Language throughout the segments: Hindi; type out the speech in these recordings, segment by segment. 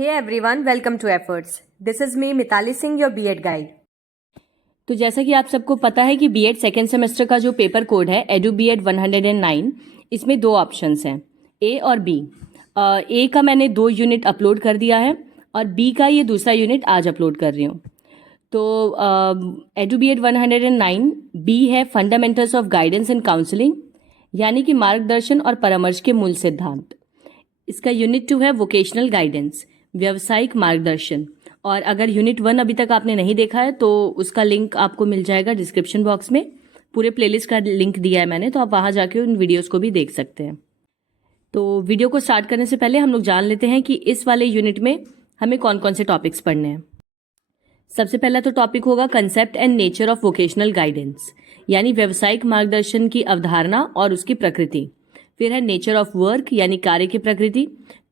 Hey everyone, welcome to Efforts. This is me Mitali Singh, your B.Ed guide. तो जैसा कि आप सबको पता है कि बीएड सेकेंड सेमेस्टर का जो पेपर कोड है एडू बीएड 109, इसमें दो ऑप्शंस हैं, ए और बी। ए का मैंने 2 यूनिट अपलोड कर दिया है और बी का ये दूसरा यूनिट आज अपलोड कर रही हूँ। तो एडू बीएड 109 बी है fundamentals of guidance and counselling, यानी कि मार्गदर्शन और परामर्श के मूल सिद्धांत। इसका यूनिट 2 है वोकेशनल गाइडेंस, व्यावसायिक मार्गदर्शन। और अगर यूनिट 1 अभी तक आपने नहीं देखा है तो उसका लिंक आपको मिल जाएगा डिस्क्रिप्शन बॉक्स में। पूरे प्लेलिस्ट का लिंक दिया है मैंने, तो आप वहाँ जाके उन वीडियोस को भी देख सकते हैं। तो वीडियो को स्टार्ट करने से पहले हम लोग जान लेते हैं कि इस वाले यूनिट में हमें कौन कौन से टॉपिक्स पढ़ने हैं। सबसे पहला तो टॉपिक होगा concept and nature of vocational guidance, यानी व्यावसायिक मार्गदर्शन की अवधारणा और उसकी प्रकृति। फिर है नेचर ऑफ वर्क, यानी कार्य की प्रकृति।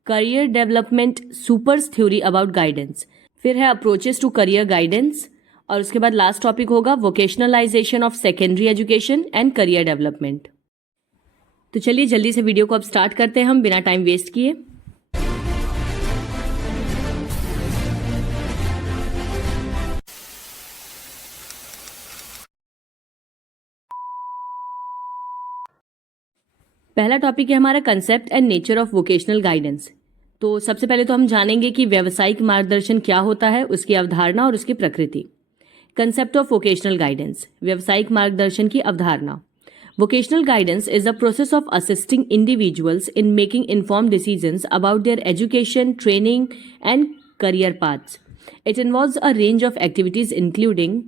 Career development supers theory about guidance. फिर है अप्रोचेस टू करियर गाइडेंस। और उसके बाद लास्ट टॉपिक होगा vocationalisation of secondary education and career development. तो चलिए जल्दी से वीडियो को अब स्टार्ट करते हैं हम बिना टाइम वेस्ट किए। पहला टॉपिक है हमारा concept and nature of vocational guidance. तो सबसे पहले तो हम जानेंगे कि व्यावसायिक मार्गदर्शन क्या होता है, उसकी अवधारणा और उसकी प्रकृति। कंसेप्ट ऑफ वोकेशनल गाइडेंस, व्यावसायिक मार्गदर्शन की अवधारणा। Vocational guidance is a process of assisting individuals in making informed decisions about there education, training and career paths. It involves a range of activities including.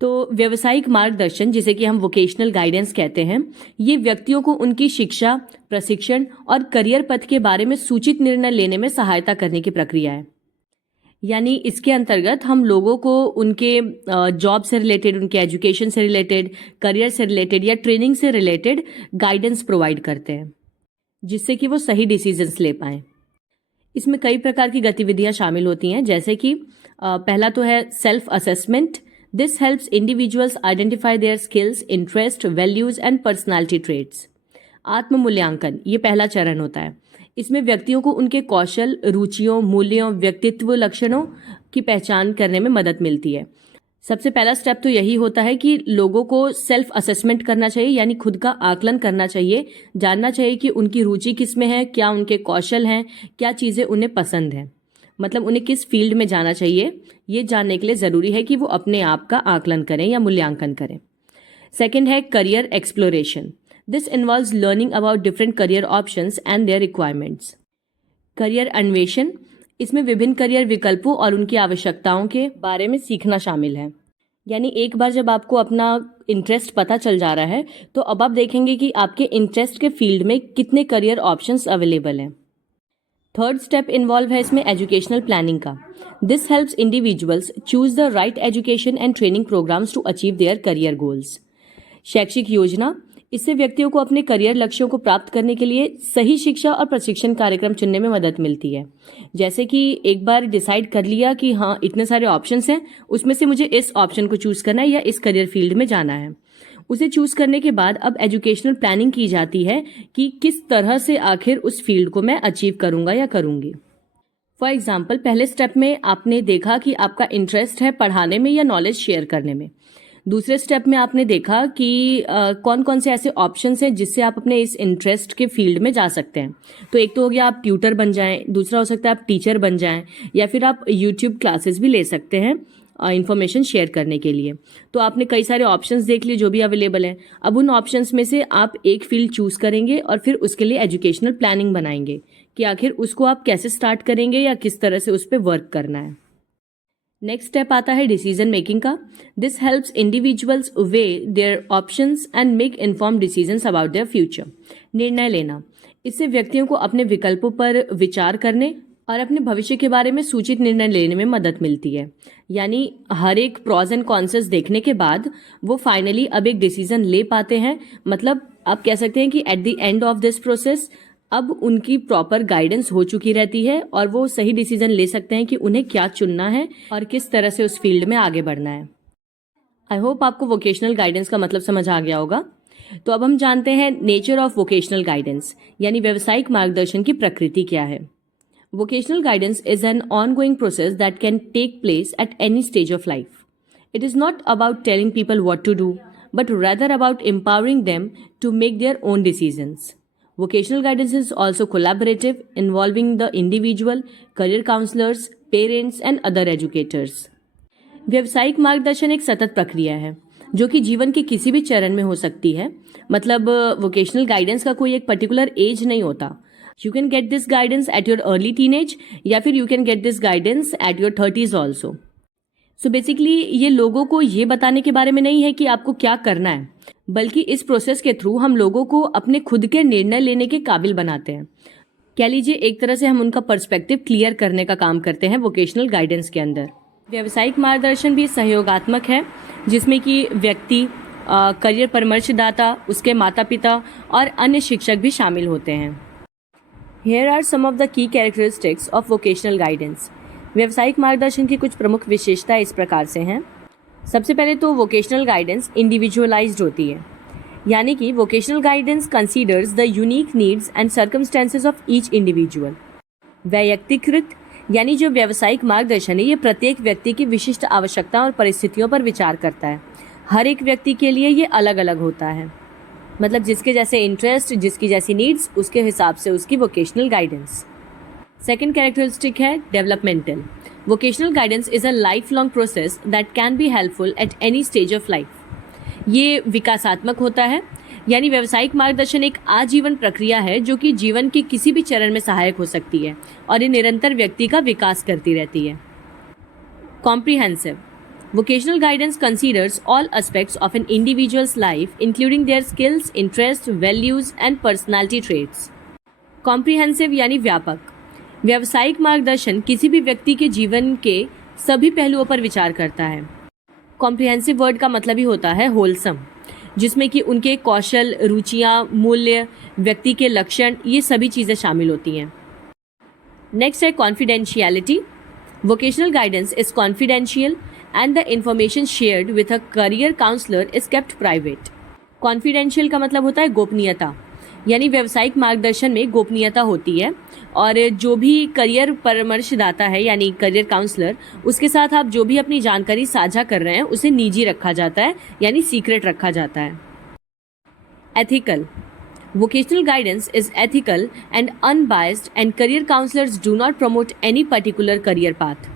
तो व्यावसायिक मार्गदर्शन, जिसे कि हम वोकेशनल गाइडेंस कहते हैं, ये व्यक्तियों को उनकी शिक्षा, प्रशिक्षण और करियर पथ के बारे में सूचित निर्णय लेने में सहायता करने की प्रक्रिया है। यानी इसके अंतर्गत हम लोगों को उनके जॉब से रिलेटेड, उनके एजुकेशन से रिलेटेड, करियर से रिलेटेड या ट्रेनिंग से रिलेटेड गाइडेंस प्रोवाइड करते हैं, जिससे कि वो सही डिसीजंस ले पाएं। इसमें कई प्रकार की गतिविधियां शामिल होती हैं, जैसे कि पहला तो है self assessment. This helps individuals identify their skills, interest, values and personality traits. आत्म मूल्यांकन, ये पहला चरण होता है। इसमें व्यक्तियों को उनके कौशल, रुचियों, मूल्यों, व्यक्तित्व लक्षणों की पहचान करने में मदद मिलती है। सबसे पहला स्टेप तो यही होता है कि लोगों को सेल्फ असेसमेंट करना चाहिए, यानी खुद का आकलन करना चाहिए, जानना चाहिए कि उनकी रुचि किस में है, क्या उनके कौशल हैं, क्या चीज़ें उन्हें पसंद हैं, मतलब उन्हें किस फील्ड में जाना चाहिए। ये जानने के लिए ज़रूरी है कि वो अपने आप का आकलन करें या मूल्यांकन करें। सेकंड है career exploration. This involves learning about different career options and their requirements. Career अन्वेषण, इसमें विभिन्न करियर विकल्पों और उनकी आवश्यकताओं के बारे में सीखना शामिल है। यानी एक बार जब आपको अपना इंटरेस्ट पता चल जा रहा है, तो अब आप देखेंगे कि आपके इंटरेस्ट के फील्ड में कितने करियर ऑप्शंस अवेलेबल हैं। थर्ड स्टेप इन्वॉल्व है इसमें एजुकेशनल प्लानिंग का। This helps individuals choose the right education and training programs to achieve their career goals. शैक्षिक योजना, इससे व्यक्तियों को अपने करियर लक्ष्यों को प्राप्त करने के लिए सही शिक्षा और प्रशिक्षण कार्यक्रम चुनने में मदद मिलती है। जैसे कि एक बार डिसाइड कर लिया कि हाँ इतने सारे ऑप्शंस हैं, उसमें से मुझे इस ऑप्शन को चूज करना है या इस करियर फील्ड में जाना है। उसे चूज करने के बाद अब एजुकेशनल प्लानिंग की जाती है कि किस तरह से आखिर उस फील्ड को मैं अचीव करूंगा या करूंगी। फॉर एग्जाम्पल, पहले स्टेप में आपने देखा कि आपका इंटरेस्ट है पढ़ाने में या नॉलेज शेयर करने में। दूसरे स्टेप में आपने देखा कि कौन कौन से ऐसे ऑप्शंस हैं जिससे आप अपने इस इंटरेस्ट के फील्ड में जा सकते हैं। तो एक तो हो गया आप ट्यूटर बन जाएं, दूसरा हो सकता है आप टीचर बन जाएं, या फिर आप यूट्यूब क्लासेस भी ले सकते हैं इन्फॉर्मेशन शेयर करने के लिए। तो आपने कई सारे ऑप्शंस देख लिए जो भी अवेलेबल हैं। अब उन ऑप्शंस में से आप एक फील्ड चूज करेंगे और फिर उसके लिए एजुकेशनल प्लानिंग बनाएंगे कि आखिर उसको आप कैसे स्टार्ट करेंगे या किस तरह से उस पर वर्क करना है। नेक्स्ट स्टेप आता है डिसीजन मेकिंग का। This helps individuals weigh their options and make inform decisions about their future. निर्णय लेना, इससे व्यक्तियों को अपने विकल्पों पर विचार करने और अपने भविष्य के बारे में सूचित निर्णय लेने में मदद मिलती है। यानी हर एक प्रॉज एंड कॉन्सेस देखने के बाद वो फाइनली अब एक डिसीजन ले पाते हैं। मतलब आप कह सकते हैं कि at the end of this process अब उनकी प्रॉपर गाइडेंस हो चुकी रहती है और वो सही डिसीजन ले सकते हैं कि उन्हें क्या चुनना है और किस तरह से उस फील्ड में आगे बढ़ना है। आई होप आपको वोकेशनल गाइडेंस का मतलब समझ आ गया होगा। तो अब हम जानते हैं नेचर ऑफ वोकेशनल गाइडेंस, यानी व्यावसायिक मार्गदर्शन की प्रकृति क्या है। Vocational guidance is an ongoing process that can take place at any stage of life. It is not about telling people what to do, but rather about empowering them to make their own decisions. Vocational guidance is also collaborative, involving the individual, career counselors, parents, and other educators. व्यावसायिक मार्गदर्शन एक सतत प्रक्रिया है जो कि जीवन के किसी भी चरण में हो सकती है. मतलब वोकेशनल गाइडेंस का कोई एक पर्टिकुलर एज नहीं होता. You can get this guidance at your early teenage या फिर you can get this guidance at your 30s also. So basically ये लोगों को ये बताने के बारे में नहीं है कि आपको क्या करना है, बल्कि इस प्रोसेस के थ्रू हम लोगों को अपने खुद के निर्णय लेने के काबिल बनाते हैं. कह लीजिए एक तरह से हम उनका पर्सपेक्टिव क्लियर करने का काम करते हैं वोकेशनल गाइडेंस के अंदर. व्यावसायिक मार्गदर्शन भी सहयोगात्मक है जिसमें कि व्यक्ति, करियर परामर्शदाता, उसके माता पिता और अन्य शिक्षक भी शामिल होते हैं. Here are some of the key characteristics of vocational guidance. व्यावसायिक मार्गदर्शन की कुछ प्रमुख विशेषताएं इस प्रकार से हैं. सबसे पहले तो वोकेशनल गाइडेंस इंडिविजुअलाइज्ड होती है, यानी कि vocational guidance considers the unique needs and circumstances of each individual. वैयक्तिकृत यानी जो व्यावसायिक मार्गदर्शन है ये प्रत्येक व्यक्ति की विशिष्ट आवश्यकता और परिस्थितियों पर विचार करता है. हर एक व्यक्ति के लिए ये अलग अलग होता है. मतलब जिसके जैसे इंटरेस्ट, जिसकी जैसी नीड्स, उसके हिसाब से उसकी वोकेशनल गाइडेंस. सेकेंड कैरेक्टरिस्टिक है developmental. Vocational guidance is a life long process that can be helpful at any stage of life. ये विकासात्मक होता है, यानी व्यावसायिक मार्गदर्शन एक आजीवन प्रक्रिया है जो कि जीवन के किसी भी चरण में सहायक हो सकती है और ये निरंतर व्यक्ति का विकास करती रहती है. Comprehensive. Vocational guidance considers all aspects of an individual's life, including their skills, interests, values, and personality traits. Comprehensive यानी व्यापक. व्यावसायिक मार्गदर्शन किसी भी व्यक्ति के जीवन के सभी पहलुओं पर विचार करता है. Comprehensive वर्ड का मतलब ही होता है wholesome, जिसमें कि उनके कौशल, रुचियाँ, मूल्य, व्यक्ति के लक्षण, ये सभी चीज़ें शामिल होती हैं. नेक्स्ट है confidentiality. Vocational guidance is confidential and the information shared with a career counselor is kept private. Confidential का मतलब होता है गोपनीयता, यानी व्यावसायिक मार्गदर्शन में गोपनीयता होती है और जो भी करियर परामर्शदाता है यानी करियर काउंसलर, उसके साथ आप जो भी अपनी जानकारी साझा कर रहे हैं उसे निजी रखा जाता है यानी सीक्रेट रखा जाता है. Ethical. Vocational guidance is ethical and unbiased and career counselors do not promote any particular career path.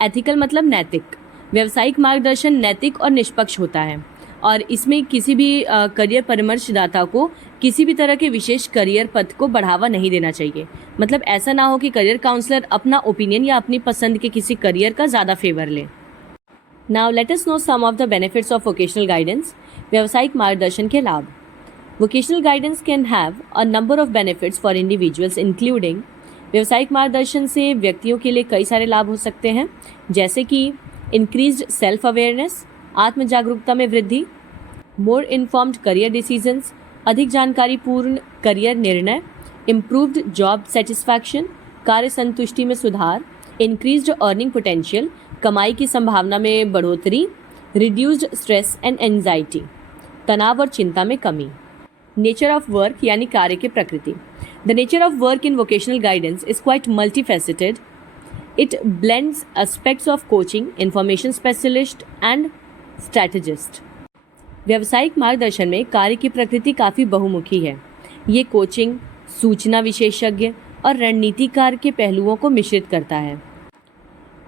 Ethical मतलब नैतिक. व्यावसायिक मार्गदर्शन नैतिक और निष्पक्ष होता है और इसमें किसी भी करियर परामर्शदाता को किसी भी तरह के विशेष करियर पथ को बढ़ावा नहीं देना चाहिए. मतलब ऐसा ना हो कि करियर काउंसलर अपना ओपिनियन या अपनी पसंद के किसी करियर का ज़्यादा फेवर ले. Now let us know some of the benefits of vocational guidance. व्यावसायिक मार्गदर्शन के लाभ. Vocational guidance can have a number of benefits for individuals including. व्यावसायिक मार्गदर्शन से व्यक्तियों के लिए कई सारे लाभ हो सकते हैं, जैसे कि इंक्रीज्ड सेल्फ अवेयरनेस, आत्म जागरूकता में वृद्धि, मोर इन्फॉर्म्ड करियर डिसीजंस, अधिक जानकारीपूर्ण करियर निर्णय, इम्प्रूव्ड जॉब सेटिस्फैक्शन, कार्य संतुष्टि में सुधार, इंक्रीज्ड अर्निंग पोटेंशियल, कमाई की संभावना में बढ़ोतरी, रिड्यूस्ड स्ट्रेस एंड एंजाइटी, तनाव और चिंता में कमी. नेचर ऑफ वर्क यानी कार्य की प्रकृति. The nature of work in vocational guidance is quite multifaceted. It blends aspects of coaching, information specialist and strategist. व्यावसायिक मार्गदर्शन में कार्य की प्रकृति काफ़ी बहुमुखी है. ये कोचिंग, सूचना विशेषज्ञ और रणनीतिकार के पहलुओं को मिश्रित करता है.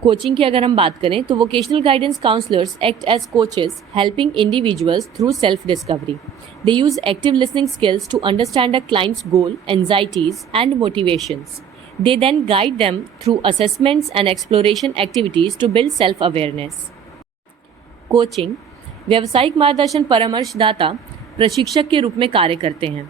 कोचिंग की अगर हम बात करें तो vocational guidance counsellors act as coaches helping individuals through self discovery. They use active listening skills to understand a clients goal, anxieties and motivations. They then guide them through assessments and exploration activities to build self-awareness. Coaching. व्यावसायिक मार्गदर्शन परामर्शदाता प्रशिक्षक के रूप में कार्य करते हैं.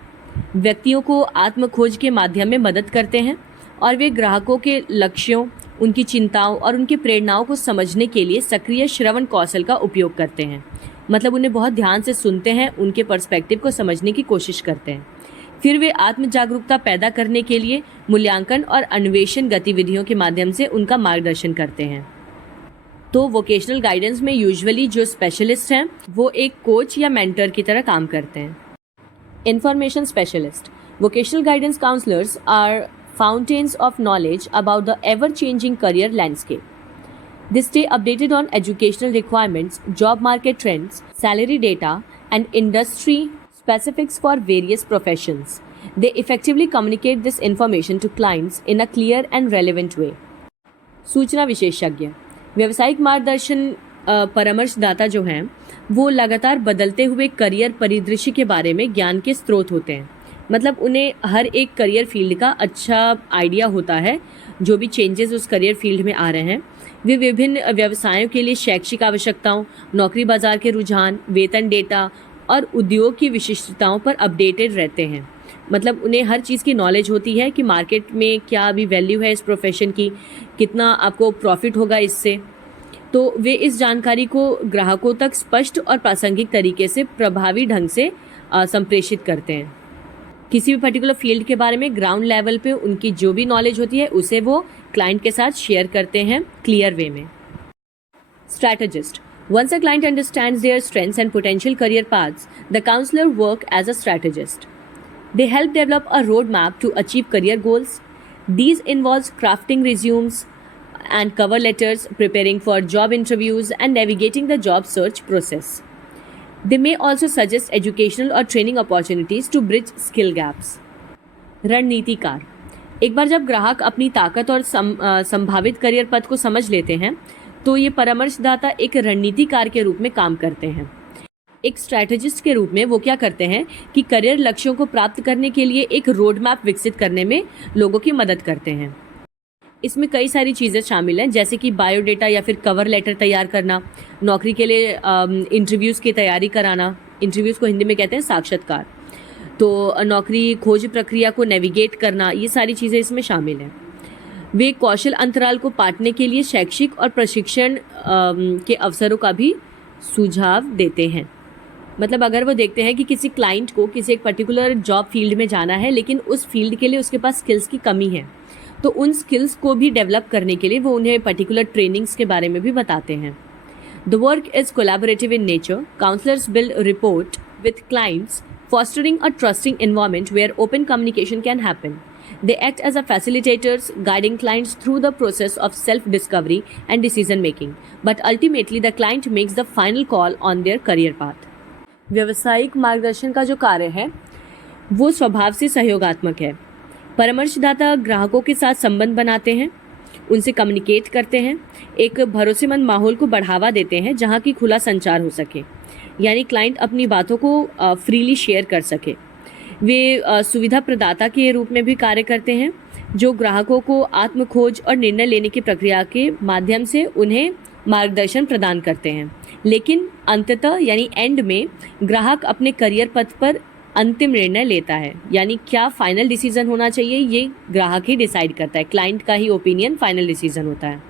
व्यक्तियों को आत्म खोज के माध्यम में मदद करते हैं और वे ग्राहकों के लक्ष्यों, उनकी चिंताओं और उनकी प्रेरणाओं को समझने के लिए सक्रिय श्रवण कौशल का उपयोग करते हैं. मतलब उन्हें बहुत ध्यान से सुनते हैं, उनके पर्सपेक्टिव को समझने की कोशिश करते हैं. फिर वे आत्म जागरूकता पैदा करने के लिए मूल्यांकन और अन्वेषण गतिविधियों के माध्यम से उनका मार्गदर्शन करते हैं. तो वोकेशनल गाइडेंस में यूजुअली जो स्पेशलिस्ट हैं वो एक कोच या मेंटर की तरह काम करते हैं. Information specialist. Vocational guidance counselors are fountains of knowledge about the ever-changing career landscape. They stay updated on educational requirements, job market trends, salary data, and industry specifics for various professions. They effectively communicate this information to clients in a clear and relevant way. सूचना विशेषज्ञ व्यावसायिक मार्गदर्शन परामर्शदाता जो हैं वो लगातार बदलते हुए करियर परिदृश्य के बारे में ज्ञान के स्रोत होते हैं। मतलब उन्हें हर एक करियर फील्ड का अच्छा आइडिया होता है, जो भी चेंजेस उस करियर फील्ड में आ रहे हैं। वे विभिन्न व्यवसायों के लिए शैक्षिक आवश्यकताओं, नौकरी बाजार के रुझान, वेतन डेटा और उद्योग की विशिष्टताओं पर अपडेटेड रहते हैं। मतलब उन्हें हर चीज़ की नॉलेज होती है कि मार्केट में क्या अभी वैल्यू है इस प्रोफेशन की, कितना आपको प्रॉफिट होगा इससे। तो वे इस जानकारी को ग्राहकों तक स्पष्ट और प्रासंगिक तरीके से प्रभावी ढंग से संप्रेषित करते हैं। किसी भी पर्टिकुलर फील्ड के बारे में ग्राउंड लेवल पे उनकी जो भी नॉलेज होती है उसे वो क्लाइंट के साथ शेयर करते हैं क्लियर वे में। Strategist Once a client understands their strengths and potential career paths, the counselor work as a strategist. They help develop a roadmap to achieve career goals. These involves crafting resumes and cover letters, preparing for job interviews, and navigating the job search process. They may also suggest educational or training opportunities to bridge skill gaps. रणनीतिकार एक बार जब ग्राहक अपनी ताकत और संभावित करियर पथ को समझ लेते हैं तो ये परामर्शदाता एक रणनीतिकार के रूप में काम करते हैं। एक स्ट्रैटेजिस्ट के रूप में वो क्या करते हैं कि करियर लक्ष्यों को प्राप्त करने के लिए एक रोड मैप विकसित करने में लोगों की मदद करते हैं। इसमें कई सारी चीज़ें शामिल हैं, जैसे कि बायोडेटा या फिर कवर लेटर तैयार करना, नौकरी के लिए इंटरव्यूज़ की तैयारी कराना, इंटरव्यूज़ को हिंदी में कहते हैं साक्षात्कार, तो नौकरी खोज प्रक्रिया को नेविगेट करना, ये सारी चीज़ें इसमें शामिल हैं। वे कौशल अंतराल को पाटने के लिए शैक्षिक और प्रशिक्षण के अवसरों का भी सुझाव देते हैं। मतलब अगर वो देखते हैं कि किसी क्लाइंट को किसी एक पर्टिकुलर जॉब फील्ड में जाना है लेकिन उस फील्ड के लिए उसके पास स्किल्स की कमी है, तो उन स्किल्स को भी डेवलप करने के लिए वो उन्हें पर्टिकुलर ट्रेनिंग्स के बारे में भी बताते हैं। The work is collaborative in nature. Counsellors build rapport with clients, fostering a trusting environment where open communication can happen. They act as a facilitators, guiding clients through the process of self-discovery and decision-making. But ultimately, the client makes the final call on their career path. व्यावसायिक मार्गदर्शन का जो कार्य है वो स्वभाव से सहयोगात्मक है। परामर्शदाता ग्राहकों के साथ संबंध बनाते हैं, उनसे कम्युनिकेट करते हैं, एक भरोसेमंद माहौल को बढ़ावा देते हैं जहाँ की खुला संचार हो सके, यानी क्लाइंट अपनी बातों को फ्रीली शेयर कर सके। वे सुविधा प्रदाता के रूप में भी कार्य करते हैं जो ग्राहकों को आत्म खोज और निर्णय लेने की प्रक्रिया के माध्यम से उन्हें मार्गदर्शन प्रदान करते हैं। लेकिन अंततः यानी एंड में ग्राहक अपने करियर पथ पर अंतिम निर्णय लेता है, यानी क्या फाइनल डिसीजन होना चाहिए ये ग्राहक ही डिसाइड करता है, क्लाइंट का ही ओपिनियन फाइनल डिसीजन होता है।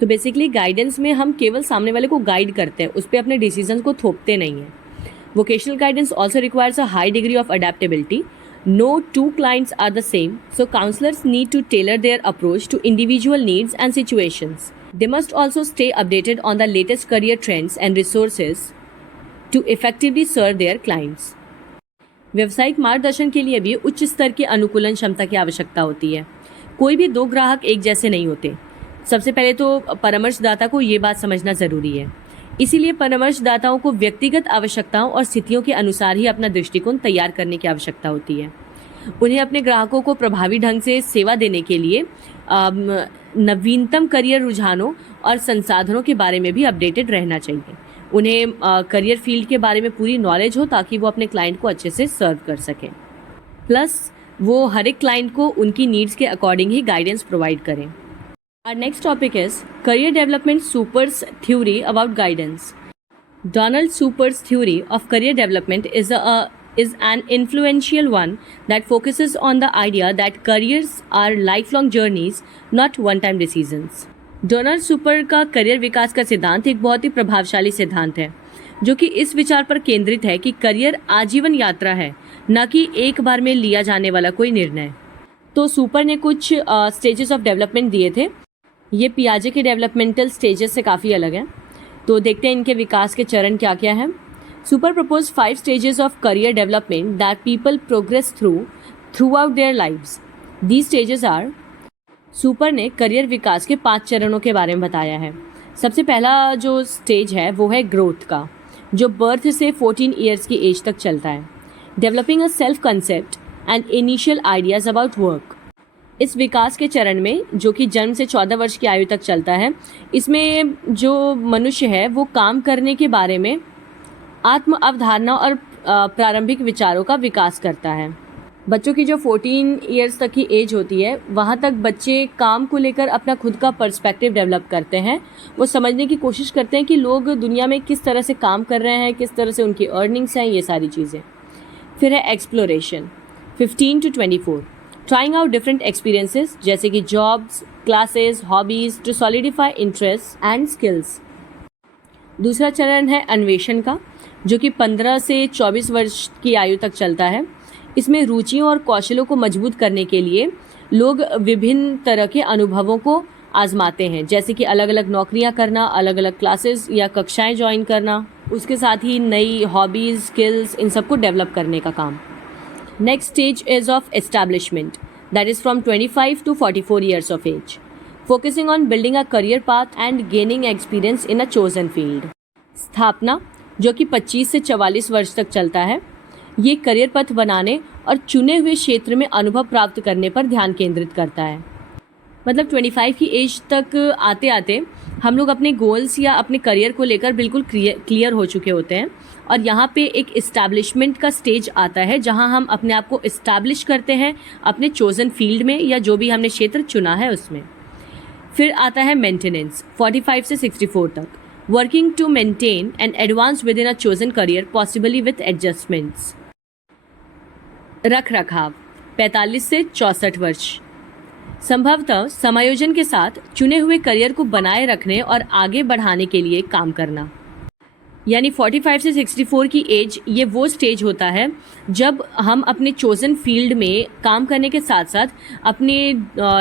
तो बेसिकली गाइडेंस में हम केवल सामने वाले को गाइड करते हैं, उस पर अपने डिसीजन को थोपते नहीं हैं। Vocational guidance also requires a high degree of adaptability. No two clients are the same, so counselors need to tailor their approach to individual needs and situations. They must also stay updated on the latest career trends and resources to effectively serve their clients. व्यावसायिक मार्गदर्शन के लिए भी उच्च स्तर की अनुकूलन क्षमता की आवश्यकता होती है। कोई भी दो ग्राहक एक जैसे नहीं होते। सबसे पहले तो परामर्शदाता को ये बात समझना ज़रूरी है। इसीलिए परामर्शदाताओं को व्यक्तिगत आवश्यकताओं और स्थितियों के अनुसार ही अपना दृष्टिकोण तैयार करने की आवश्यकता होती है। उन्हें अपने ग्राहकों को प्रभावी ढंग से सेवा देने के लिए नवीनतम करियर रुझानों और संसाधनों के बारे में भी अपडेटेड रहना चाहिए। उन्हें करियर फील्ड के बारे में पूरी नॉलेज हो ताकि वो अपने क्लाइंट को अच्छे से सर्व कर सकें। प्लस वो हर एक क्लाइंट को उनकी नीड्स के अकॉर्डिंग ही गाइडेंस प्रोवाइड करें। Our next topic is Career Development Super's theory about guidance. Donald Super's theory of career development is an influential one that focuses on the idea that careers are lifelong journeys, not one-time decisions. Donald super का करियर विकास का सिद्धांत एक बहुत ही प्रभावशाली सिद्धांत है जो कि इस विचार पर केंद्रित है कि करियर आजीवन यात्रा है, न कि एक बार में लिया जाने वाला कोई निर्णय। तो सुपर ने कुछ स्टेजेस ऑफ डेवलपमेंट दिए थे। ये पियाजे के डेवलपमेंटल स्टेजेस से काफ़ी अलग हैं। तो देखते हैं इनके विकास के चरण क्या क्या हैं। Super propose 5 stages of career development that people progress throughout their lives. These stages are, Super ने करियर विकास के 5 चरणों के बारे में बताया है। सबसे पहला जो स्टेज है वो है ग्रोथ का, जो बर्थ से 14 ईयर्स की एज तक चलता है। Developing a self concept and initial ideas about work. इस विकास के चरण में, जो कि जन्म से 14 वर्ष की आयु तक चलता है, इसमें जो मनुष्य है वो काम करने के बारे में आत्म अवधारणा और प्रारंभिक विचारों का विकास करता है। बच्चों की जो 14 ईयर्स तक की एज होती है, वहाँ तक बच्चे काम को लेकर अपना खुद का पर्सपेक्टिव डेवलप करते हैं। वो समझने की कोशिश करते हैं कि लोग दुनिया में किस तरह से काम कर रहे हैं, किस तरह से उनकी अर्निंग्स हैं, ये सारी चीज़ें। फिर है exploration, 15 to 24, trying out different experiences जैसे कि jobs, classes, hobbies to solidify interest and skills. दूसरा चरण है अन्वेषण का, जो कि 15 से 24 वर्ष की आयु तक चलता है। इसमें रुचियों और कौशलों को मजबूत करने के लिए लोग विभिन्न तरह के अनुभवों को आजमाते हैं, जैसे कि अलग अलग नौकरियां करना, अलग अलग क्लासेस या कक्षाएं ज्वाइन करना, उसके साथ ही नई हॉबीज़, स्किल्स, इन सबको डेवलप करने का काम। Next stage is of establishment, that is from 25 to 44 years of age, focusing on building a career path and gaining experience in a chosen field. स्थापना, जो कि 25 से 44 वर्ष तक चलता है, ये करियर पथ बनाने और चुने हुए क्षेत्र में अनुभव प्राप्त करने पर ध्यान केंद्रित करता है। मतलब 25 की एज तक आते आते हम लोग अपने गोल्स या अपने करियर को लेकर बिल्कुल क्लियर हो चुके होते हैं, और यहाँ पे एक इस्टेब्लिशमेंट का स्टेज आता है जहाँ हम अपने आप को इस्टेब्लिश करते हैं अपने चोजन फील्ड में या जो भी हमने क्षेत्र चुना है उसमें। फिर आता है मेंटेनेंस, 45 से 64 तक, working to maintain and advance within a chosen career, possibly with adjustments. रख रखाव, 45 से 64 वर्ष, संभवतः समायोजन के साथ चुने हुए करियर को बनाए रखने और आगे बढ़ाने के लिए काम करना। यानी 45 से 64 की एज, ये वो स्टेज होता है जब हम अपने चोजन फील्ड में काम करने के साथ साथ अपने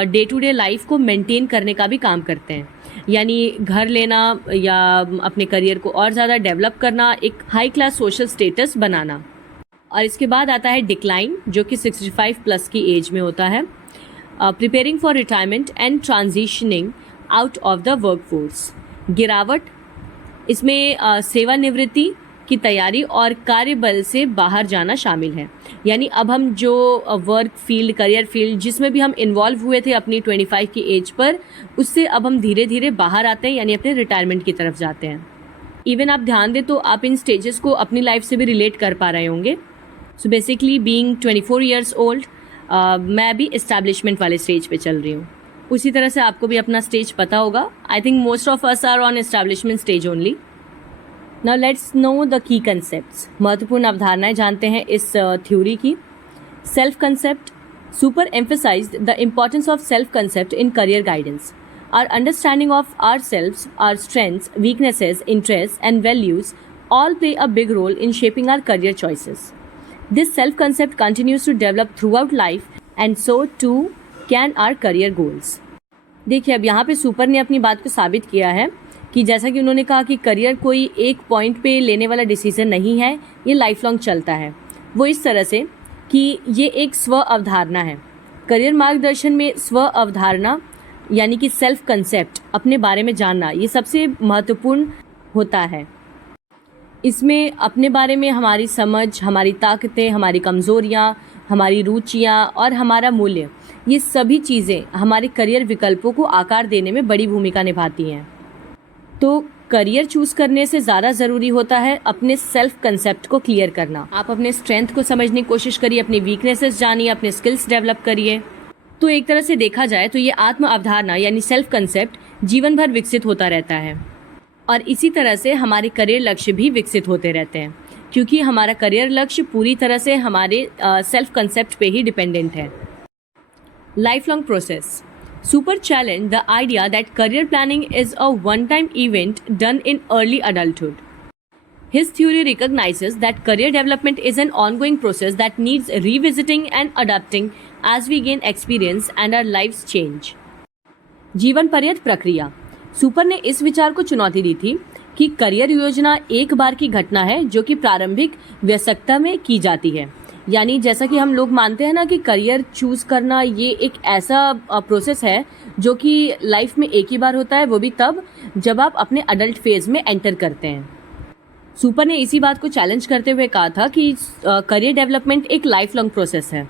डे टू डे लाइफ को मेंटेन करने का भी काम करते हैं। यानी घर लेना या अपने करियर को और ज़्यादा डेवलप करना, एक हाई क्लास सोशल स्टेटस बनाना। और इसके बाद आता है डिक्लाइन, जो कि 65 प्लस की एज में होता है, preparing for retirement and transitioning out of the workforce. गिरावट, इसमें सेवानिवृत्ति की तैयारी और कार्यबल से बाहर जाना शामिल है। यानी अब हम जो वर्क फील्ड, करियर फील्ड जिसमें भी हम इन्वॉल्व हुए थे अपनी 25 की एज पर, उससे अब हम धीरे धीरे बाहर आते हैं, यानी अपने रिटायरमेंट की तरफ जाते हैं। इवन आप ध्यान दें तो आप इन स्टेजेस को अपनी लाइफ से भी रिलेट कर पा रहे होंगे। So basically being 24 years old, मैं अभी इस्टेब्लिशमेंट वाले स्टेज पे चल रही हूँ। उसी तरह से आपको भी अपना स्टेज पता होगा। I think most of us are on establishment stage only. Now let's know the key concepts. महत्वपूर्ण अवधारणाएं जानते हैं इस थ्योरी की। Self concept, Super emphasized the importance of self concept in career guidance. Our understanding of ourselves, our strengths, weaknesses, interests, and values all play a big role in shaping our career choices. This self-concept continues to develop throughout life, and so too can our career goals. देखिए, अब यहाँ पे सुपर ने अपनी बात को साबित किया है कि जैसा कि उन्होंने कहा कि करियर कोई एक पॉइंट पे लेने वाला डिसीजन नहीं है, ये लाइफ लॉन्ग चलता है। वो इस तरह से कि ये एक स्व अवधारणा है। करियर मार्गदर्शन में स्व अवधारणा यानी कि सेल्फ कंसेप्ट, अपने बारे में जानना, ये सबसे महत्वपूर्ण होता है। इसमें अपने बारे में हमारी समझ, हमारी ताकतें, हमारी कमज़ोरियाँ, हमारी रुचियाँ और हमारा मूल्य, ये सभी चीज़ें हमारे करियर विकल्पों को आकार देने में बड़ी भूमिका निभाती हैं। तो करियर चूज़ करने से ज़्यादा ज़रूरी होता है अपने सेल्फ कंसेप्ट को क्लियर करना। आप अपने स्ट्रेंथ को समझने की कोशिश करिए, अपनी वीकनेसेस जानिए, अपने स्किल्स डेवलप करिए। तो एक तरह से देखा जाए तो ये आत्म अवधारणा यानी सेल्फ कंसेप्ट जीवन भर विकसित होता रहता है, और इसी तरह से हमारे करियर लक्ष्य भी विकसित होते रहते हैं, क्योंकि हमारा करियर लक्ष्य पूरी तरह से हमारे सेल्फ कंसेप्ट पे ही डिपेंडेंट है। Life long process, super challenge the idea that career planning is a one time event done in early adulthood. His theory recognizes that career development is an ongoing process that needs revisiting and adapting as we gain experience and our lives change. जीवन पर्यंत प्रक्रिया, सुपर ने इस विचार को चुनौती दी थी कि करियर योजना एक बार की घटना है जो कि प्रारंभिक वयस्कता में की जाती है। यानी जैसा कि हम लोग मानते हैं ना कि करियर चूज करना ये एक ऐसा प्रोसेस है जो कि लाइफ में एक ही बार होता है, वो भी तब जब आप अपने अडल्ट फेज में एंटर करते हैं। सुपर ने इसी बात को चैलेंज करते हुए कहा था कि करियर डेवलपमेंट एक लाइफ लॉन्ग प्रोसेस है।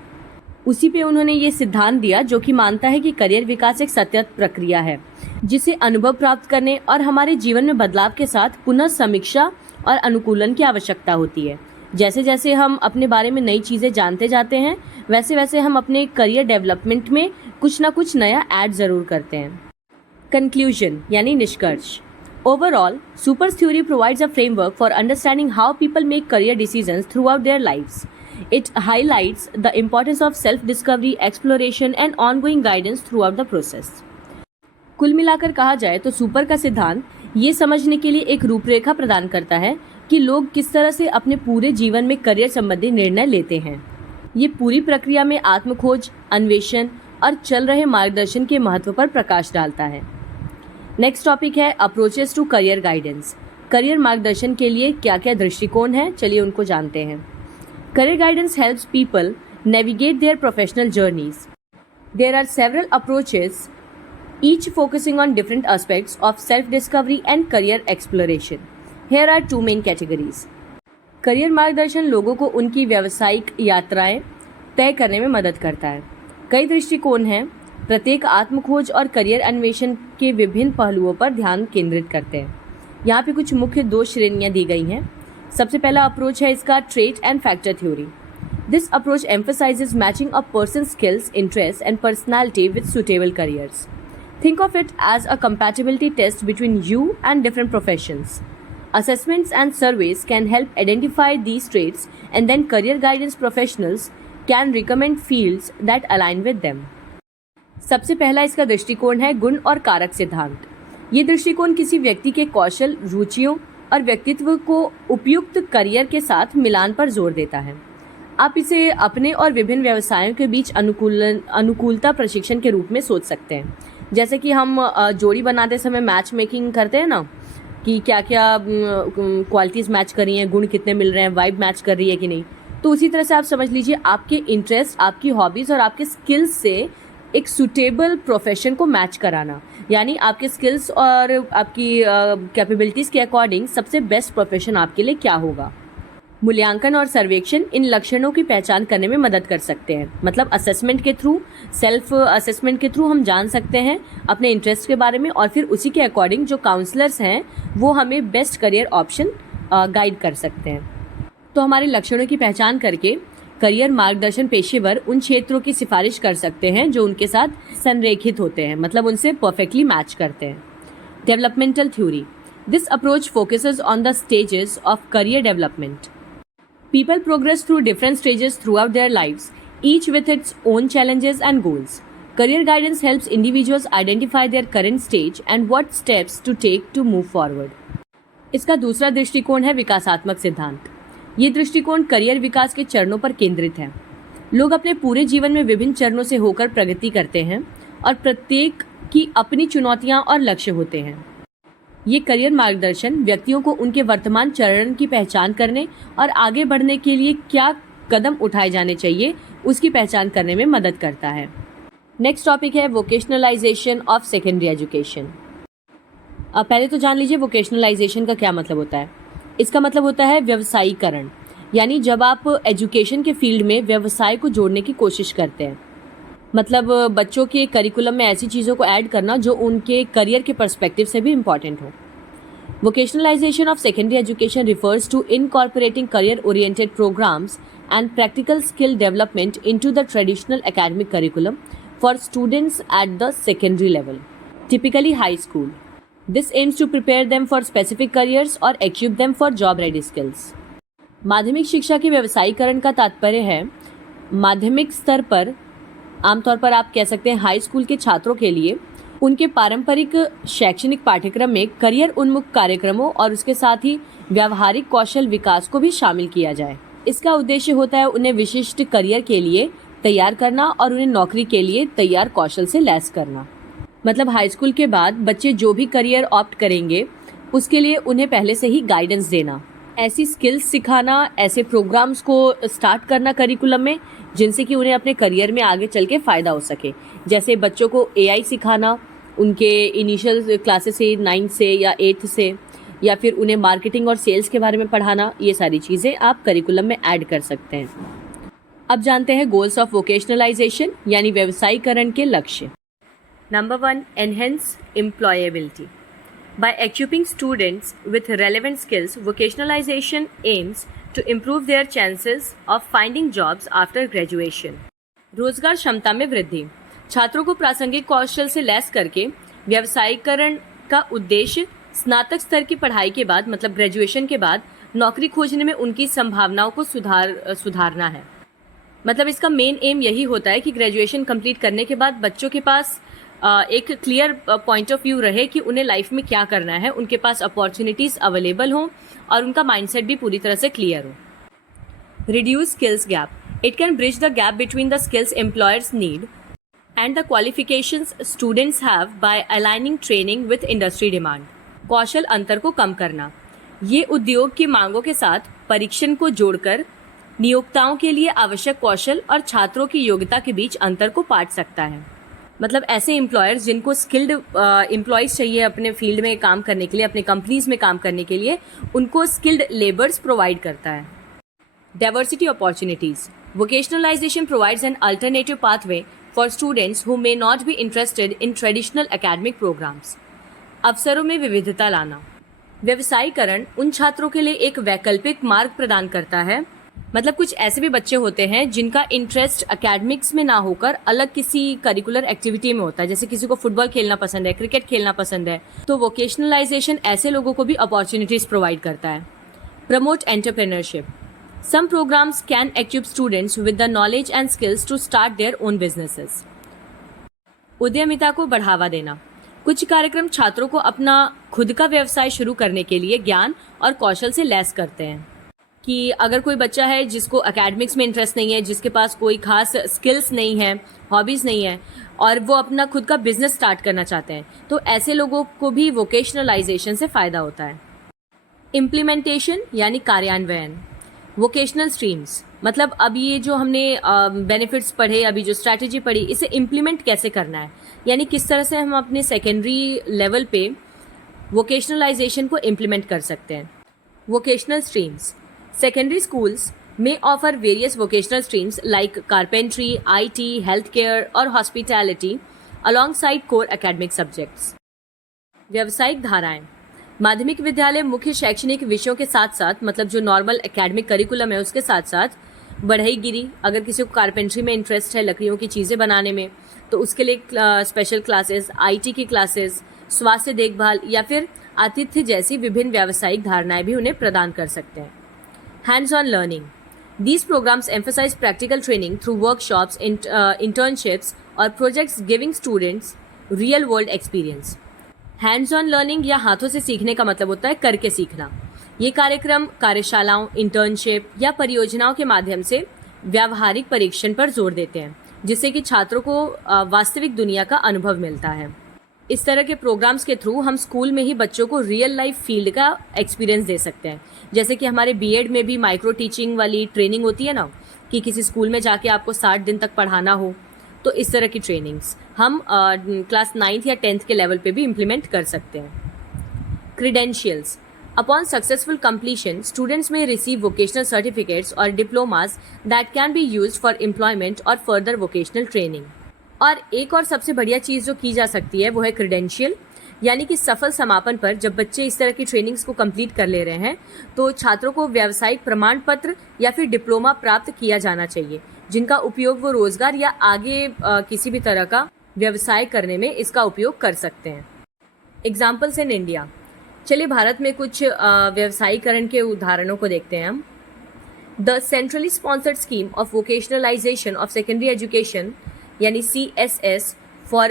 उसी पे उन्होंने ये सिद्धांत दिया जो कि मानता है कि करियर विकास एक सतत प्रक्रिया है जिसे अनुभव प्राप्त करने और हमारे जीवन में बदलाव के साथ पुनः समीक्षा और अनुकूलन की आवश्यकता होती है। जैसे जैसे हम अपने बारे में नई चीज़ें जानते जाते हैं वैसे वैसे हम अपने करियर डेवलपमेंट में कुछ ना कुछ नया ऐड ज़रूर करते हैं। कंक्लूजन यानी निष्कर्ष। Overall, supers theory provides a framework for understanding how people make career decisions through out their lives. It highlights the importance of self-discovery, exploration and ongoing guidance throughout the process. कुल मिलाकर कहा जाए तो सुपर का सिद्धांत ये समझने के लिए एक रूपरेखा प्रदान करता है कि लोग किस तरह से अपने पूरे जीवन में करियर संबंधी निर्णय लेते हैं। ये पूरी प्रक्रिया में आत्मखोज, अन्वेषण और चल रहे मार्गदर्शन के महत्व पर प्रकाश डालता है। नेक्स्ट टॉपिक है approaches to career guidance. Career मार्गदर्शन के लिए क्या क्या दृष्टिकोण हैं, चलिए उनको जानते हैं। Career guidance helps people navigate their professional journeys. There are several approaches, each focusing on different aspects of self-discovery and career exploration. Here are two main categories. Career मार्गदर्शन लोगों को उनकी व्यावसायिक यात्राएं तय करने में मदद करता है। कई दृष्टिकोण हैं, प्रत्येक आत्मखोज और करियर अन्वेषण के विभिन्न पहलुओं पर ध्यान केंद्रित करते हैं। यहाँ पे कुछ मुख्य 2 श्रेणियाँ दी गई हैं। सबसे पहला अप्रोच है इसका trait and factor theory. This approach emphasizes matching a person's skills, interests and personality with suitable careers. Think of it as a compatibility test between you and different professions. Assessments and surveys can help identify these traits and then career guidance professionals can recommend fields that align with them. सबसे पहला इसका दृष्टिकोण है गुण और कारक सिद्धांत। ये दृष्टिकोण किसी व्यक्ति के कौशल, रुचियों और व्यक्तित्व को उपयुक्त करियर के साथ मिलान पर जोर देता है। आप इसे अपने और विभिन्न व्यवसायों के बीच अनुकूलता प्रशिक्षण के रूप में सोच सकते हैं। जैसे कि हम जोड़ी बनाते समय मैच मेकिंग करते हैं ना, कि क्या क्या क्वालिटीज़ मैच कर रही हैं, गुण कितने मिल रहे हैं, वाइब मैच कर रही है कि नहीं। तो उसी तरह से आप समझ लीजिए आपके इंटरेस्ट, आपकी हॉबीज़ और आपके स्किल्स से एक सुटेबल प्रोफेशन को मैच कराना, यानी आपके स्किल्स और आपकी कैपेबिलिटीज़ के अकॉर्डिंग सबसे बेस्ट प्रोफेशन आपके लिए क्या होगा। मूल्यांकन और सर्वेक्षण इन लक्षणों की पहचान करने में मदद कर सकते हैं। मतलब असेसमेंट के थ्रू, सेल्फ असेसमेंट के थ्रू हम जान सकते हैं अपने इंटरेस्ट के बारे में और फिर उसी के अकॉर्डिंग जो काउंसलर्स हैं वो हमें बेस्ट करियर ऑप्शन गाइड कर सकते हैं। तो हमारे लक्षणों की पहचान करके करियर मार्गदर्शन पेशेवर उन क्षेत्रों की सिफारिश कर सकते हैं जो उनके साथ संरेखित होते हैं, मतलब उनसे परफेक्टली मैच करते हैं। Developmental theory. This approach focuses on the stages of career development. People progress through different stages through out their lives, each with its own challenges and goals. Career guidance helps individuals identify their current stage and what steps to take to move forward. इसका दूसरा दृष्टिकोण है विकासात्मक सिद्धांत। ये दृष्टिकोण करियर विकास के चरणों पर केंद्रित है। लोग अपने पूरे जीवन में विभिन्न चरणों से होकर प्रगति करते हैं और प्रत्येक की अपनी चुनौतियां और लक्ष्य होते हैं। ये करियर मार्गदर्शन व्यक्तियों को उनके वर्तमान चरण की पहचान करने और आगे बढ़ने के लिए क्या कदम उठाए जाने चाहिए उसकी पहचान करने में मदद करता है। नेक्स्ट टॉपिक है वोकेशनलाइजेशन ऑफ सेकेंडरी एजुकेशन। अब पहले तो जान लीजिए वोकेशनलाइजेशन का क्या मतलब होता है। इसका मतलब होता है व्यवसायीकरण, यानी जब आप एजुकेशन के फील्ड में व्यवसाय को जोड़ने की कोशिश करते हैं। मतलब बच्चों के करिकुलम में ऐसी चीज़ों को ऐड करना जो उनके करियर के पर्सपेक्टिव से भी इम्पॉर्टेंट हो। Vocationalisation of secondary education refers to incorporating career oriented programs and practical skill development into the traditional academic curriculum for students at the secondary level, typically high school. This aims to prepare them for specific careers or equip them for job ready skills. माध्यमिक शिक्षा के व्यवसायीकरण का तात्पर्य है माध्यमिक स्तर पर, आमतौर पर आप कह सकते हैं हाई स्कूल के छात्रों के लिए उनके पारंपरिक शैक्षणिक पाठ्यक्रम में करियर उन्मुख कार्यक्रमों और उसके साथ ही व्यावहारिक कौशल विकास को भी शामिल किया जाए। इसका उद्देश्य होता है उन्हें विशिष्ट करियर के लिए तैयार करना और उन्हें नौकरी के लिए तैयार कौशल से लैस करना। मतलब हाई स्कूल के बाद बच्चे जो भी करियर ऑप्ट करेंगे उसके लिए उन्हें पहले से ही गाइडेंस देना ऐसी स्किल्स सिखाना, ऐसे प्रोग्राम्स को स्टार्ट करना करिकुलम में जिनसे कि उन्हें अपने करियर में आगे चल के फ़ायदा हो सके। जैसे बच्चों को एआई सिखाना उनके इनिशियल क्लासेस से 9th से या 8th से, या फिर उन्हें मार्केटिंग और सेल्स के बारे में पढ़ाना, ये सारी चीज़ें आप करिकुलम में ऐड कर सकते हैं। अब जानते हैं गोल्स ऑफ वोकेशनलाइजेशन यानी व्यवसायीकरण के लक्ष्य। Number 1. Enhance employability. By equipping students with relevant skills, vocationalization aims to improve their chances of finding jobs after graduation. रोजगार क्षमता में वृद्धि। छात्रों को प्रासंगिक कौशल से लैस करके व्यवसायीकरण का उद्देश्य स्नातक स्तर की पढ़ाई के बाद मतलब ग्रेजुएशन के बाद नौकरी खोजने में उनकी संभावनाओं को सुधारना है। मतलब इसका मेन एम यही होता है कि ग्रेजुएशन कंप्लीट करने के बाद बच्चों के पास एक क्लियर पॉइंट ऑफ व्यू रहे कि उन्हें लाइफ में क्या करना है, उनके पास अपॉर्चुनिटीज अवेलेबल हों और उनका माइंडसेट भी पूरी तरह से क्लियर हो। Reduce skills gap. It can bridge the gap between the skills employers need and the qualifications students have by aligning training with industry demand. कौशल अंतर को कम करना. ये उद्योग की मांगों के साथ परीक्षण को जोड़कर नियोक्ताओं के लिए आवश्यक कौशल और छात्रों की योग्यता के बीच अंतर को पाट सकता है। मतलब ऐसे एम्प्लॉयर्स जिनको स्किल्ड एम्प्लॉयज़ चाहिए अपने फील्ड में काम करने के लिए, अपने कंपनीज में काम करने के लिए, उनको स्किल्ड लेबर्स प्रोवाइड करता है। Diversity opportunities. Vocationalization provides an alternative pathway for students who may not be interested in traditional academic programs. अवसरों में विविधता लाना. व्यवसायीकरण उन छात्रों के लिए एक वैकल्पिक मार्ग प्रदान करता है। मतलब कुछ ऐसे भी बच्चे होते हैं जिनका इंटरेस्ट एकेडमिक्स में ना होकर अलग किसी करिकुलर एक्टिविटी में होता है, जैसे किसी को फुटबॉल खेलना पसंद है, क्रिकेट खेलना पसंद है, तो वोकेशनलाइजेशन ऐसे लोगों को भी अपॉर्चुनिटीज प्रोवाइड करता है। Promote entrepreneurship. Some programs can equip students with the knowledge and skills to start their own businesses. उद्यमिता को बढ़ावा देना. कुछ कार्यक्रम छात्रों को अपना खुद का व्यवसाय शुरू करने के लिए ज्ञान और कौशल से लैस करते हैं। कि अगर कोई बच्चा है जिसको एकेडमिक्स में इंटरेस्ट नहीं है, जिसके पास कोई खास स्किल्स नहीं है, हॉबीज़ नहीं है, और वो अपना खुद का बिजनेस स्टार्ट करना चाहते हैं, तो ऐसे लोगों को भी वोकेशनलाइजेशन से फ़ायदा होता है। इम्प्लीमेंटेशन यानी कार्यान्वयन. वोकेशनल स्ट्रीम्स मतलब अब ये जो हमने बेनिफिट्स पढ़े, अभी जो स्ट्रैटेजी पढ़ी, इसे इम्प्लीमेंट कैसे करना है, यानी किस तरह से हम अपने सेकेंडरी लेवल पे वोकेशनलाइजेशन को इम्प्लीमेंट कर सकते हैं। Vocational streams. सेकेंडरी स्कूल्स में offer various vocational streams like carpentry, IT, health care और hospitality alongside core academic subjects. व्यावसायिक धाराएं. माध्यमिक विद्यालय मुख्य शैक्षणिक विषयों के साथ साथ मतलब जो नॉर्मल एकेडमिक करिकुलम है उसके साथ साथ बढ़ईगिरी, अगर किसी को कारपेंट्री में इंटरेस्ट है, लकड़ियों की चीज़ें बनाने में, तो उसके लिए स्पेशल क्लासेस, IT की क्लासेस, स्वास्थ्य देखभाल या फिर आतिथ्य जैसी विभिन्न व्यावसायिक धारणाएं भी उन्हें प्रदान कर सकते हैं। Hands on learning. These programmes emphasise practical training through workshops, internships और projects giving students real world experience. Hands on learning या हाथों से सीखने का मतलब होता है करके सीखना. ये कार्यक्रम कार्यशालाओं, इंटर्नशिप या परियोजनाओं के माध्यम से व्यावहारिक परीक्षण पर जोर देते हैं, जिससे कि छात्रों को वास्तविक दुनिया का अनुभव मिलता है। इस तरह के प्रोग्राम्स के थ्रू हम स्कूल में ही बच्चों को रियल लाइफ फील्ड का एक्सपीरियंस दे सकते हैं। जैसे कि हमारे बीएड में भी माइक्रो टीचिंग वाली ट्रेनिंग होती है ना, कि किसी स्कूल में जाके आपको 60 दिन तक पढ़ाना हो, तो इस तरह की ट्रेनिंग्स हम क्लास 9th या 10th के लेवल पे भी इम्प्लीमेंट कर सकते हैं। Credentials. Upon successful completion students में रिसीव वोकेशनल सर्टिफिकेट्स और diplomas that can be used for employment और फर्दर वोकेशनल ट्रेनिंग। और एक और सबसे बढ़िया चीज़ जो की जा सकती है वो है क्रीडेंशियल, यानी कि सफल समापन पर जब बच्चे इस तरह की ट्रेनिंग्स को कंप्लीट कर ले रहे हैं तो छात्रों को व्यावसायिक प्रमाण पत्र या फिर डिप्लोमा प्राप्त किया जाना चाहिए, जिनका उपयोग वो रोजगार या आगे किसी भी तरह का व्यवसाय करने में इसका उपयोग कर सकते हैं। Examples in India. चलिए भारत में कुछ व्यवसायीकरण के उदाहरणों को देखते हैं हम. The centrally sponsored scheme of vocationalisation of secondary education यानी CSS for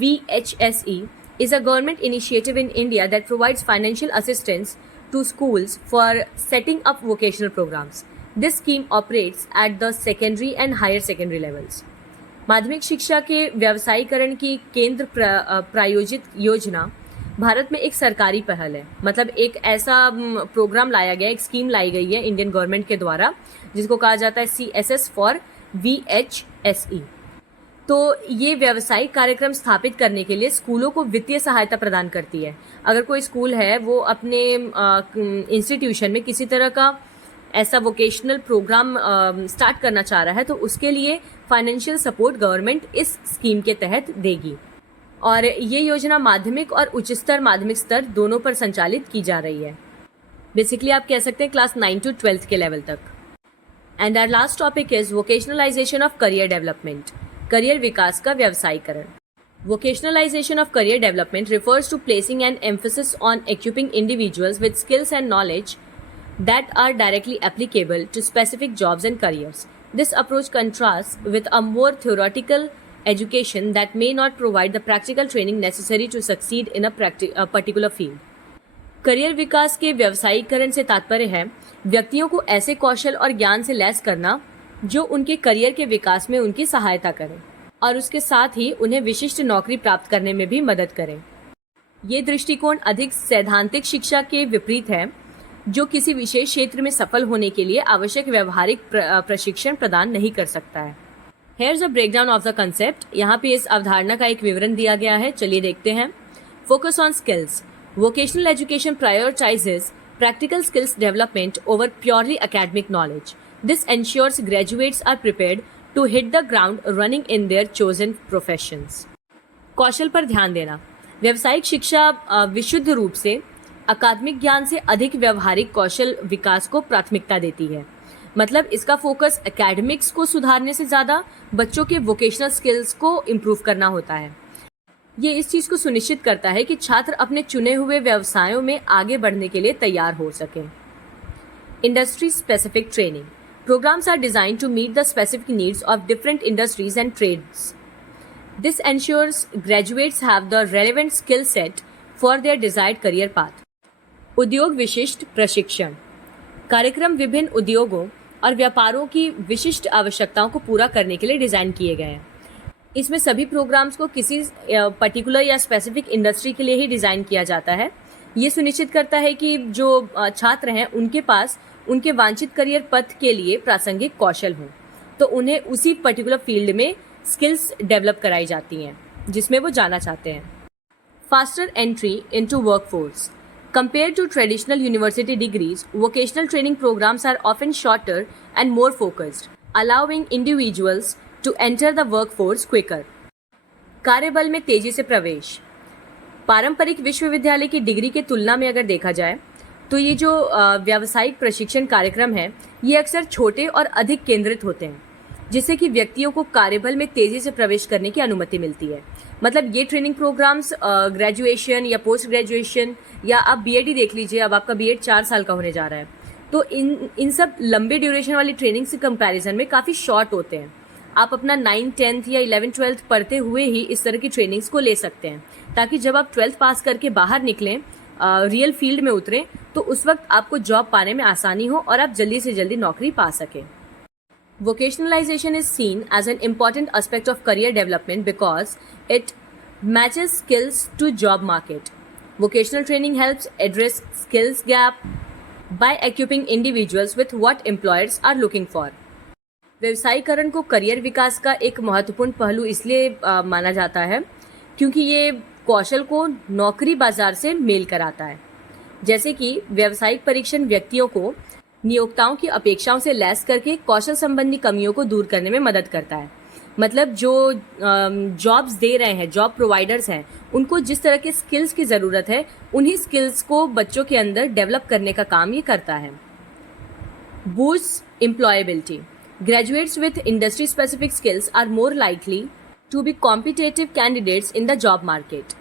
VHSE is a government initiative in India that provides financial assistance to schools for setting up vocational programs. This scheme operates at the secondary and higher secondary levels. माध्यमिक शिक्षा के व्यावसायीकरण की केंद्र प्रायोजित योजना भारत में एक सरकारी पहल है, मतलब एक ऐसा प्रोग्राम लाया गया, एक स्कीम लाई गई है इंडियन गवर्नमेंट के द्वारा, जिसको कहा जाता है CSS फॉर VHSE। तो ये व्यावसायिक कार्यक्रम स्थापित करने के लिए स्कूलों को वित्तीय सहायता प्रदान करती है। अगर कोई स्कूल है वो अपने इंस्टीट्यूशन में किसी तरह का ऐसा वोकेशनल प्रोग्राम स्टार्ट करना चाह रहा है तो उसके लिए फाइनेंशियल सपोर्ट गवर्नमेंट इस स्कीम के तहत देगी। और ये योजना माध्यमिक और उच्च स्तर माध्यमिक स्तर दोनों पर संचालित की जा रही है। बेसिकली आप कह सकते हैं क्लास 9 to 12 के लेवल तक। And our last topic is vocationalisation of career development, career विकास का व्यवसायीकरण। Vocationalization of career development refers to placing an emphasis on equipping individuals with skills and knowledge that are directly applicable to specific jobs and careers. This approach contrasts with a more theoretical education that may not provide the practical training necessary to succeed in a particular field. Career विकास के व्यावसायीकरण से तात्पर्य है व्यक्तियों को ऐसे कौशल और ज्ञान से लैस करना जो उनके करियर के विकास में उनकी सहायता करें और उसके साथ ही उन्हें विशिष्ट नौकरी प्राप्त करने में भी मदद करें। ये दृष्टिकोण अधिक सैद्धांतिक शिक्षा के विपरीत है, जो किसी विशेष क्षेत्र में सफल होने के लिए आवश्यक व्यवहारिक प्रशिक्षण प्रदान नहीं कर सकता है। Here's a breakdown of the concept। यहाँ पे इस अवधारणा का एक विवरण दिया गया है, चलिए देखते हैं। Focus on skills। Vocational education prioritizes practical skills development over purely academic knowledge. This ensures graduates are prepared to hit the ground running in their chosen professions। कौशल पर ध्यान देना। व्यावसायिक शिक्षा विशुद्ध रूप से अकादमिक ज्ञान से अधिक व्यवहारिक कौशल विकास को प्राथमिकता देती है। मतलब इसका फोकस एकेडमिक्स को सुधारने से ज़्यादा बच्चों के वोकेशनल स्किल्स को इम्प्रूव करना होता है। ये इस चीज़ को सुनिश्चित करता है कि छात्र अपने चुने हुए व्यवसायों में आगे बढ़ने के लिए तैयार हो सकें। Industry specific training programs are designed to meet the specific needs of different industries and trades. This ensures graduates have the relevant skill set for their desired career path. उद्योग विशिष्ट प्रशिक्षण कार्यक्रम विभिन्न उद्योगों और व्यापारों की विशिष्ट आवश्यकताओं को पूरा करने के लिए डिज़ाइन किए गए हैं। इसमें सभी प्रोग्राम्स को किसी पर्टिकुलर या स्पेसिफिक इंडस्ट्री के लिए ही डिज़ाइन किया जाता है। ये सुनिश्चित करता है कि जो छात्र हैं उनके पास उनके वांछित करियर पथ के लिए प्रासंगिक कौशल हों, तो उन्हें उसी पर्टिकुलर फील्ड में स्किल्स डेवलप कराई जाती हैं जिसमें वो जाना चाहते हैं। Faster entry into workforce compare to traditional university degrees, vocational training programs are often shorter and more focused, allowing individuals to enter the workforce quicker. कार्यबल में तेजी से प्रवेश पारंपरिक विश्वविद्यालय की डिग्री की तुलना में अगर देखा जाए तो ये जो व्यावसायिक प्रशिक्षण कार्यक्रम है ये अक्सर छोटे और अधिक केंद्रित होते हैं, जिससे कि व्यक्तियों को कार्यबल में तेजी से प्रवेश करने की अनुमति मिलती है। मतलब ये ट्रेनिंग प्रोग्राम्स ग्रेजुएशन या पोस्ट ग्रेजुएशन या आप बीएड ही देख लीजिए, अब आपका बीएड 4 साल का होने जा रहा है, तो इन सब लंबे ड्यूरेशन वाली ट्रेनिंग से कंपैरिजन में काफ़ी शॉर्ट होते हैं। आप अपना 9th 10th या 11th 12th पढ़ते हुए ही इस तरह की ट्रेनिंग्स को ले सकते हैं, ताकि जब आप 12th पास करके बाहर निकलें, रियल फील्ड में उतरें, तो उस वक्त आपको जॉब पाने में आसानी हो और आप जल्दी से जल्दी नौकरी पा सकें। Vocationalization is seen as an important aspect of career development because it matches skills to job market. Vocational training helps address skills gap by equipping individuals with what employers are looking for. व्यवसायीकरण को करियर विकास का एक महत्वपूर्ण पहलू इसलिए माना जाता है क्योंकि ये कौशल को नौकरी बाजार से मेल कराता है। जैसे कि व्यावसायिक परीक्षण व्यक्तियों को नियोक्ताओं की अपेक्षाओं से लैस करके कौशल संबंधी कमियों को दूर करने में मदद करता है। मतलब जो जॉब्स दे रहे हैं, जॉब प्रोवाइडर्स हैं, उनको जिस तरह के स्किल्स की ज़रूरत है उन्हीं स्किल्स को बच्चों के अंदर डेवलप करने का काम ये करता है। Boost employability graduates with industry specific skills are more likely to be competitive candidates in the job market.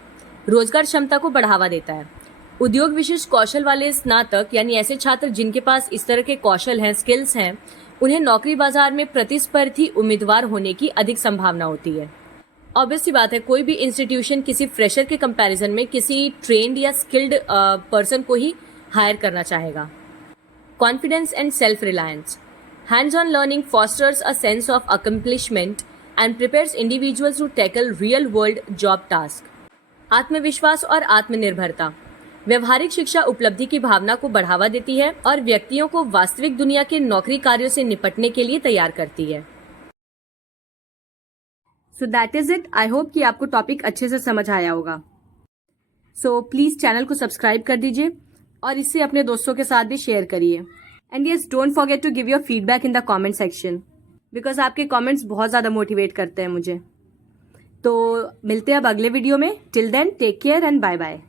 रोजगार क्षमता को बढ़ावा देता है। उद्योग विशिष्ट कौशल वाले स्नातक यानी ऐसे छात्र जिनके पास इस तरह के कौशल हैं, स्किल्स हैं, उन्हें नौकरी बाजार में प्रतिस्पर्धी उम्मीदवार होने की अधिक संभावना होती है। ऑब्वियस सी बात है, कोई भी इंस्टीट्यूशन किसी फ्रेशर के कंपैरिजन में किसी ट्रेंड या स्किल्ड पर्सन को ही हायर करना चाहेगा। Confidence and self reliance hands on learning fosters a sense of accomplishment and prepares individuals to tackle real world job tasks. आत्मविश्वास और आत्मनिर्भरता। व्यवहारिक शिक्षा उपलब्धि की भावना को बढ़ावा देती है और व्यक्तियों को वास्तविक दुनिया के नौकरी कार्यों से निपटने के लिए तैयार करती है। So that is it. I hope कि आपको टॉपिक अच्छे से समझ आया होगा। सो प्लीज चैनल को सब्सक्राइब कर दीजिए और इसे अपने दोस्तों के साथ भी शेयर करिए। And yes, don't forget to give your feedback in the comment section, because आपके कमेंट्स बहुत ज़्यादा मोटिवेट करते हैं मुझे। तो मिलते हैं अब अगले वीडियो में। Till then take care and bye bye.